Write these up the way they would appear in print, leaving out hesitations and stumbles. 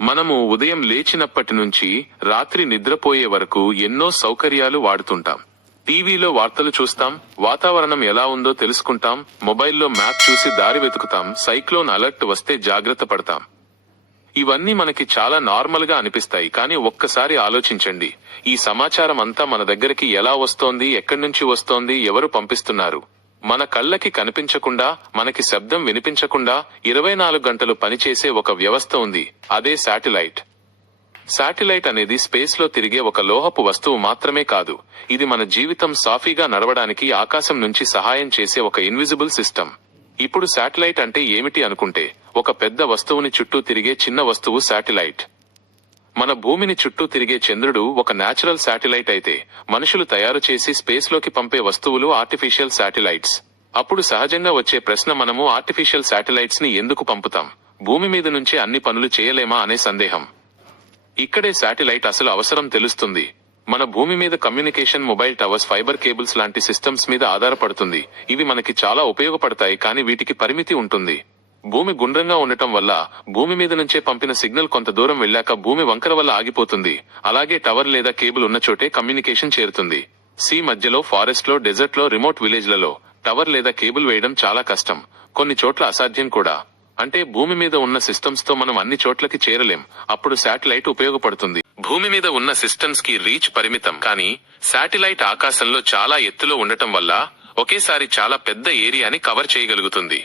మనము ఉదయం లేచినప్పటి నుంచి రాత్రి నిద్రపోయే వరకు ఎన్నో సౌకర్యాలు వాడుతుంటాం. టీవీలో వార్తలు చూస్తాం, వాతావరణం ఎలా ఉందో తెలుసుకుంటాం, మొబైల్లో మ్యాప్ చూసి దారి వెతుకుతాం, సైక్లోన్ అలర్ట్ వస్తే జాగ్రత్త పడతాం. ఇవన్నీ మనకి చాలా నార్మల్ గా అనిపిస్తాయి. కానీ ఒక్కసారి ఆలోచించండి, ఈ సమాచారం అంతా మన దగ్గరికి ఎలా వస్తోంది, ఎక్కడి నుంచి వస్తోంది, ఎవరు పంపిస్తున్నారు? మన కళ్ళకి కనిపించకుండా, మనకి శబ్దం వినిపించకుండా 24 గంటలు పనిచేసే ఒక వ్యవస్థ ఉంది, అదే శాటిలైట్. శాటిలైట్ అనేది స్పేస్ లో తిరిగే ఒక లోహపు వస్తువు మాత్రమే కాదు, ఇది మన జీవితం సాఫీగా నడవడానికి ఆకాశం నుంచి సహాయం చేసే ఒక ఇన్విజిబుల్ సిస్టమ్. ఇప్పుడు శాటిలైట్ అంటే ఏమిటి అనుకుంటే, ఒక పెద్ద వస్తువుని చుట్టూ తిరిగే చిన్న వస్తువు శాటిలైట్. మన భూమిని చుట్టూ తిరిగే చంద్రుడు ఒక న్యాచురల్ శాటిలైట్ అయితే, మనుషులు తయారు చేసి స్పేస్ లోకి పంపే వస్తువులు ఆర్టిఫిషియల్ శాటిలైట్స్. అప్పుడు సహజంగా వచ్చే ప్రశ్న, మనము ఆర్టిఫిషియల్ శాటిలైట్స్ ని ఎందుకు పంపుతాం? భూమి మీద నుంచే అన్ని పనులు చేయలేమా అనే సందేహం. ఇక్కడే శాటిలైట్ అసలు అవసరం తెలుస్తుంది. మన భూమి మీద communication, mobile towers, fibre cables లాంటి సిస్టమ్స్ మీద ఆధారపడుతుంది. ఇవి మనకి చాలా ఉపయోగపడతాయి, కానీ వీటికి పరిమితి ఉంటుంది. భూమి గుండ్రంగా ఉండటం వల్ల భూమి మీద నుంచే పంపిన సిగ్నల్ కొంత దూరం వెళ్ళాక భూమి వంకర వల్ల ఆగిపోతుంది. అలాగే టవర్ లేదా కేబుల్ ఉన్న చోటే కమ్యూనికేషన్ చేరుతుంది. సీ మధ్యలో, ఫారెస్ట్ లో, డెజర్ట్ లో, రిమోట్ విలేజ్లలో టవర్ లేదా కేబుల్ వేయడం చాలా కష్టం, కొన్ని చోట్ల అసాధ్యం కూడా. అంటే భూమి మీద ఉన్న సిస్టమ్స్ తో మనం అన్ని చోట్లకి చేరలేం. అప్పుడు శాటిలైట్ ఉపయోగపడుతుంది. భూమి మీద ఉన్న సిస్టమ్స్ కి రీచ్ పరిమితం, కానీ శాటిలైట్ ఆకాశంలో చాలా ఎత్తులో ఉండటం వల్ల ఒకేసారి చాలా పెద్ద ఏరియాని కవర్ చేయగలుగుతుంది.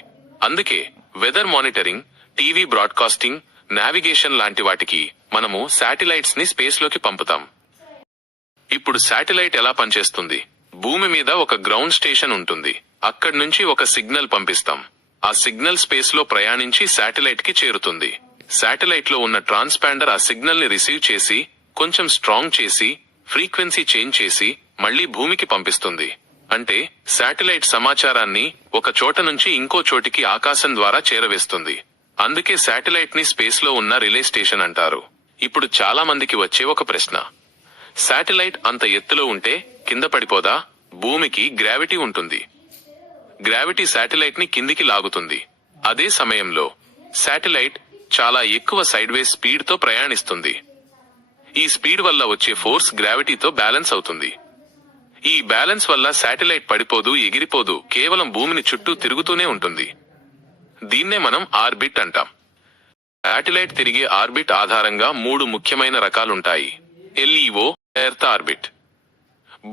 అందుకే weather monitoring, TV broadcasting, navigation లాంటి వాటికి మనము శాటిలైట్స్ ని స్పేస్ లోకి పంపుతాం. ఇప్పుడు శాటిలైట్ ఎలా పనిచేస్తుంది? భూమి మీద ఒక గ్రౌండ్ స్టేషన్ ఉంటుంది. అక్కడి నుంచి ఒక సిగ్నల్ పంపిస్తాం. ఆ సిగ్నల్ స్పేస్ లో ప్రయాణించి శాటిలైట్ కి చేరుతుంది. శాటిలైట్ లో ఉన్న ట్రాన్స్పాండర్ ఆ సిగ్నల్ ని రిసీవ్ చేసి, కొంచెం స్ట్రాంగ్ చేసి, ఫ్రీక్వెన్సీ చేంజ్ చేసి మళ్లీ భూమికి పంపిస్తుంది. అంటే శాటిలైట్ సమాచారాన్ని ఒక చోట నుంచి ఇంకో చోటికి ఆకాశం ద్వారా చేరవేస్తుంది. అందుకే శాటిలైట్ ని స్పేస్ లో ఉన్న రిలే స్టేషన్ అంటారు. ఇప్పుడు చాలా మందికి వచ్చే ఒక ప్రశ్న, శాటిలైట్ అంత ఎత్తులో ఉంటే కింద పడిపోదా? భూమికి గ్రావిటీ ఉంటుంది. గ్రావిటీ శాటిలైట్ ని కిందికి లాగుతుంది. అదే సమయంలో శాటిలైట్ చాలా ఎక్కువ సైడ్ వేస్ స్పీడ్ తో ప్రయాణిస్తుంది. ఈ స్పీడ్ వల్ల వచ్చే ఫోర్స్ గ్రావిటీతో బ్యాలెన్స్ అవుతుంది. ఈ బ్యాలెన్స్ వల్ల శాటిలైట్ పడిపోదు, ఎగిరిపోదు, కేవలం భూమిని చుట్టూ తిరుగుతూనే ఉంటుంది. దీన్నే మనం ఆర్బిట్ అంటాం. శాటిలైట్ తిరిగే ఆర్బిట్ ఆధారంగా 3 ముఖ్యమైన రకాలుంటాయి. LEO, earth orbit.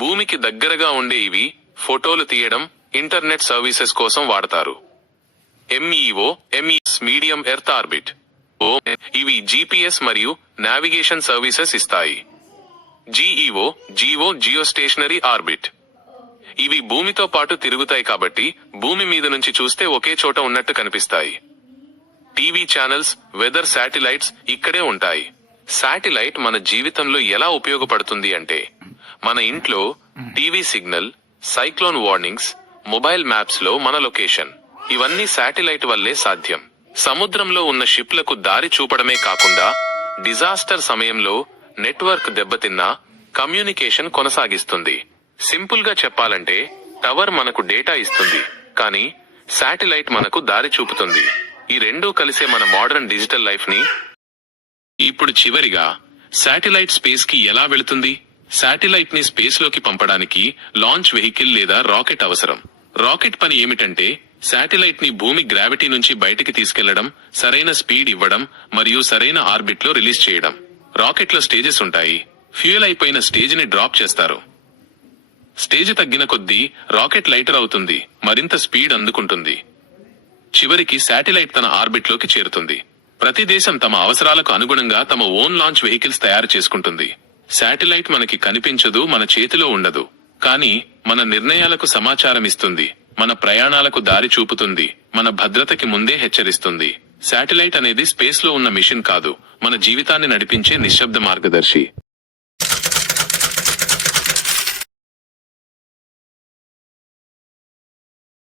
భూమికి దగ్గరగా ఉండే ఇవి ఫోటోలు తీయడం, ఇంటర్నెట్ సర్వీసెస్ కోసం వాడతారు. MEO, medium earth orbit. ఇవి GPS మరియు నావిగేషన్ సర్వీసెస్ ఇస్తాయి. GEO, geostationary orbit. ఇవి భూమితో పాటు తిరుగుతాయి కాబట్టి భూమి మీద నుంచి చూస్తే ఒకే చోట ఉన్నట్టు కనిపిస్తాయి. టీవీ ఛానల్స్, వెదర్ శాటిలైట్స్ ఇక్కడే ఉంటాయి. శాటిలైట్ మన జీవితంలో ఎలా ఉపయోగపడుతుంది అంటే, మన ఇంట్లో TV signal, cyclone warnings, mobile maps లో మన లొకేషన్, ఇవన్నీ శాటిలైట్ వల్లే సాధ్యం. సముద్రంలో ఉన్న షిప్లకు దారి చూపడమే కాకుండా డిజాస్టర్ సమయంలో నెట్వర్క్ దెబ్బతిన్నా కమ్యూనికేషన్ కొనసాగిస్తుంది. సింపుల్ గా చెప్పాలంటే, టవర్ మనకు డేటా ఇస్తుంది, కానీ శాటిలైట్ మనకు దారి చూపుతుంది. ఈ రెండూ కలిసే మన మోడర్న్ డిజిటల్ లైఫ్ ని. ఇప్పుడు చివరిగా, శాటిలైట్ స్పేస్ కి ఎలా వెళుతుంది? శాటిలైట్ ని స్పేస్ లోకి పంపడానికి లాంచ్ వెహికల్ లేదా రాకెట్ అవసరం. రాకెట్ పని ఏమిటంటే, శాటిలైట్ ని భూమి గ్రావిటీ నుంచి బయటికి తీసుకెళ్లడం, సరైన స్పీడ్ ఇవ్వడం మరియు సరైన ఆర్బిట్ లో రిలీజ్ చేయడం. రాకెట్ లో స్టేజెస్ ఉంటాయి. ఫ్యూయల్ అయిపోయిన స్టేజ్ ని డ్రాప్ చేస్తారు. స్టేజ్ తగ్గిన కొద్దీ రాకెట్ లైటర్ అవుతుంది, మరింత స్పీడ్ అందుకుంటుంది. చివరికి శాటిలైట్ తన ఆర్బిట్ లోకి చేరుతుంది. ప్రతి దేశం తమ అవసరాలకు అనుగుణంగా తమ ఓన్ లాంచ్ వెహికల్స్ తయారు చేసుకుంటుంది. శాటిలైట్ మనకి కనిపించదు, మన చేతిలో ఉండదు, కానీ మన నిర్ణయాలకు సమాచారం ఇస్తుంది, మన ప్రయాణాలకు దారి చూపుతుంది, మన భద్రతకి ముందే హెచ్చరిస్తుంది. శాటిలైట్ అనేది స్పేస్ లో ఉన్న మిషన్ కాదు, మన జీవితాన్ని నడిపించే నిశ్శబ్ద మార్గదర్శి.